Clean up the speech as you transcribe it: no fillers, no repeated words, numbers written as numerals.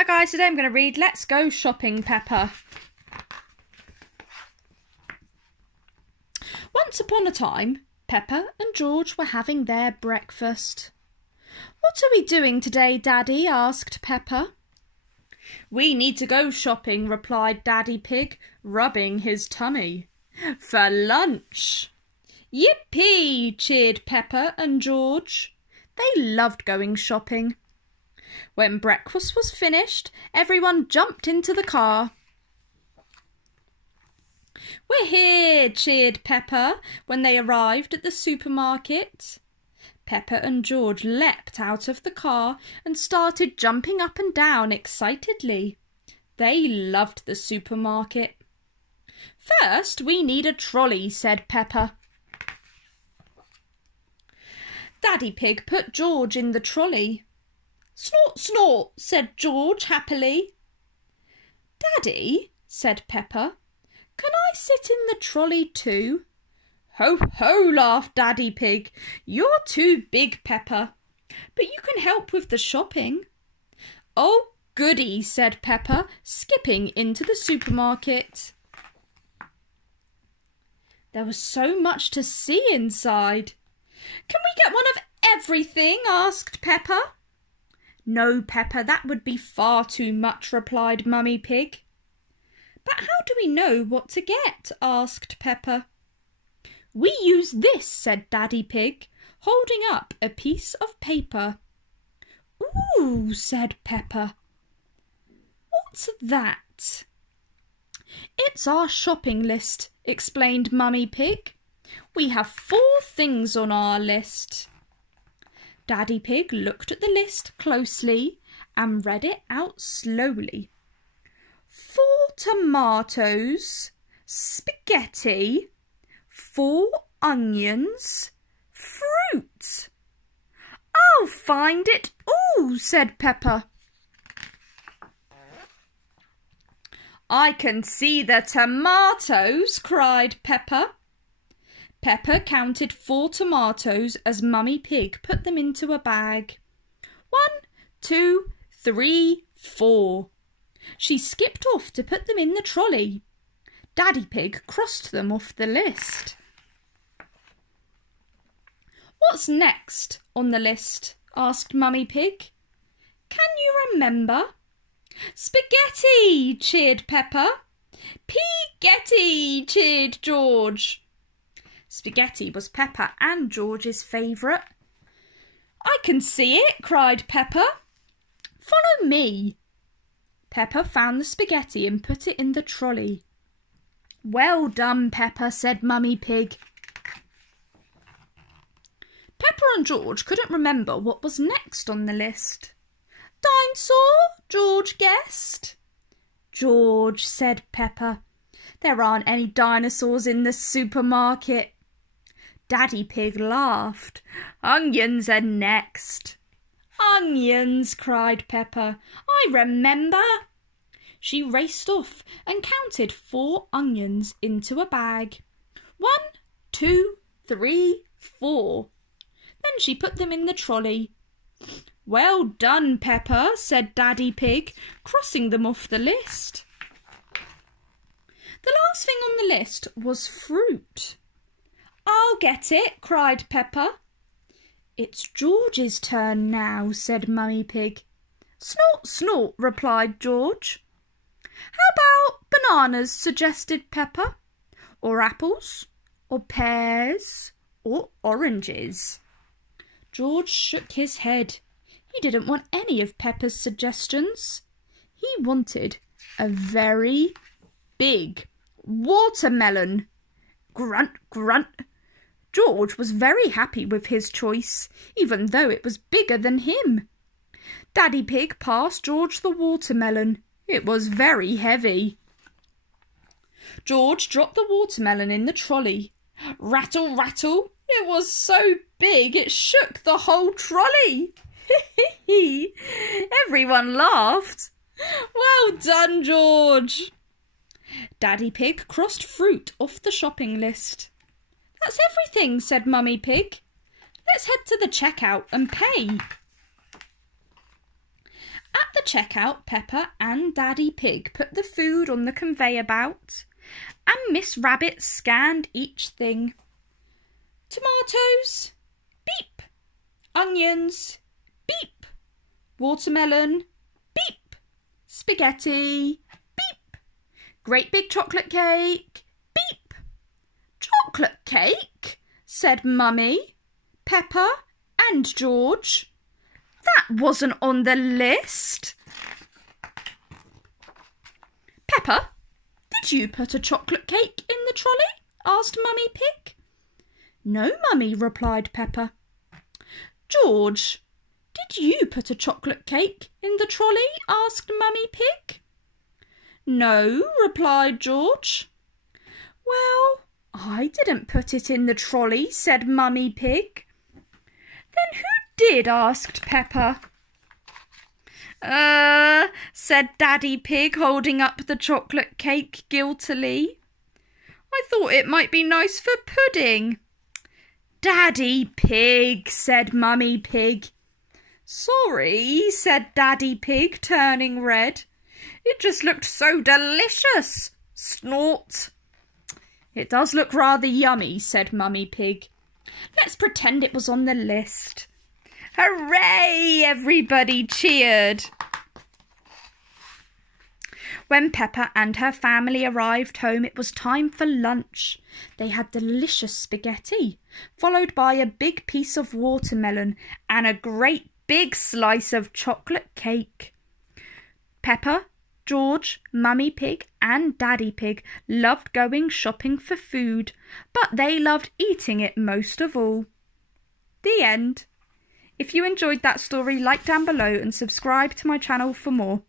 Hi guys, today I'm going to read Let's Go Shopping, Peppa. Once upon a time, Peppa and George were having their breakfast. "What are we doing today, Daddy?" asked Peppa. "We need to go shopping," replied Daddy Pig, rubbing his tummy. "For lunch." "Yippee!" cheered Peppa and George. They loved going shopping. When breakfast was finished, everyone jumped into the car. "We're here!" cheered Peppa when they arrived at the supermarket. Peppa and George leapt out of the car and started jumping up and down excitedly. They loved the supermarket. "First, we need a trolley," said Peppa. Daddy Pig put George in the trolley. "Snort, snort," said George happily. "Daddy," said Peppa, "can I sit in the trolley too?" "Ho, ho," laughed Daddy Pig. "You're too big, Peppa, but you can help with the shopping." "Oh, goody," said Peppa, skipping into the supermarket. There was so much to see inside. "Can we get one of everything?" asked Peppa. "No, Peppa, that would be far too much," replied Mummy Pig. "But how do we know what to get?" asked Peppa. "We use this," said Daddy Pig, holding up a piece of paper. "Ooh," said Peppa. "What's that?" "It's our shopping list," explained Mummy Pig. "We have 4 things on our list." Daddy Pig looked at the list closely and read it out slowly. 4 tomatoes, spaghetti, 4 onions, fruit. "I'll find it all," said Peppa. "I can see the tomatoes," cried Peppa. Peppa counted 4 tomatoes as Mummy Pig put them into a bag. 1, 2, 3, 4. She skipped off to put them in the trolley. Daddy Pig crossed them off the list. "What's next on the list?" asked Mummy Pig. "Can you remember?" "Spaghetti!" cheered Peppa. "Pea-getty!" cheered George. Spaghetti was Peppa and George's favourite. "I can see it!" cried Peppa. "Follow me." Peppa found the spaghetti and put it in the trolley. "Well done, Peppa," said Mummy Pig. Peppa and George couldn't remember what was next on the list. "Dinosaur?" George guessed. "George," said Peppa, "there aren't any dinosaurs in the supermarket." Daddy Pig laughed. "Onions are next." "Onions!" cried Peppa. "I remember." She raced off and counted 4 onions into a bag. 1, 2, 3, 4. Then she put them in the trolley. "Well done, Peppa," said Daddy Pig, crossing them off the list. The last thing on the list was fruit. "I'll get it," cried Peppa. "It's George's turn now," said Mummy Pig. "Snort, snort," replied George. "How about bananas?" suggested Peppa. "Or apples? Or pears? Or oranges?" George shook his head. He didn't want any of Peppa's suggestions. He wanted a very big watermelon. Grunt, grunt. George was very happy with his choice, even though it was bigger than him. Daddy Pig passed George the watermelon. It was very heavy. George dropped the watermelon in the trolley. Rattle, rattle. It was so big it shook the whole trolley. Everyone laughed. "Well done, George." Daddy Pig crossed fruit off the shopping list. "That's everything," said Mummy Pig. "Let's head to the checkout and pay." At the checkout, Peppa and Daddy Pig put the food on the conveyor belt, and Miss Rabbit scanned each thing. Tomatoes, beep. Onions, beep. Watermelon, beep. Spaghetti, beep. Great big chocolate cake, beep. Chocolate cake, said Mummy, Peppa and George. That wasn't on the list. Peppa, did you put a chocolate cake in the trolley? Asked Mummy Pig. No, Mummy, replied Peppa. George, did you put a chocolate cake in the trolley? Asked Mummy Pig. No, replied George. Well, I didn't put it in the trolley, said Mummy Pig. Then who did? Asked Peppa. Said Daddy Pig, holding up the chocolate cake guiltily. I thought it might be nice for pudding. Daddy Pig, said Mummy Pig. Sorry, said Daddy Pig, turning red. It just looked so delicious. Snort. It does look rather yummy, said Mummy Pig. Let's pretend it was on the list. Hooray! Everybody cheered. When Peppa and her family arrived home, it was time for lunch. They had delicious spaghetti, followed by a big piece of watermelon and a great big slice of chocolate cake. Peppa, George, Mummy Pig and Daddy Pig loved going shopping for food, but they loved eating it most of all. The end. If you enjoyed that story, like down below and subscribe to my channel for more.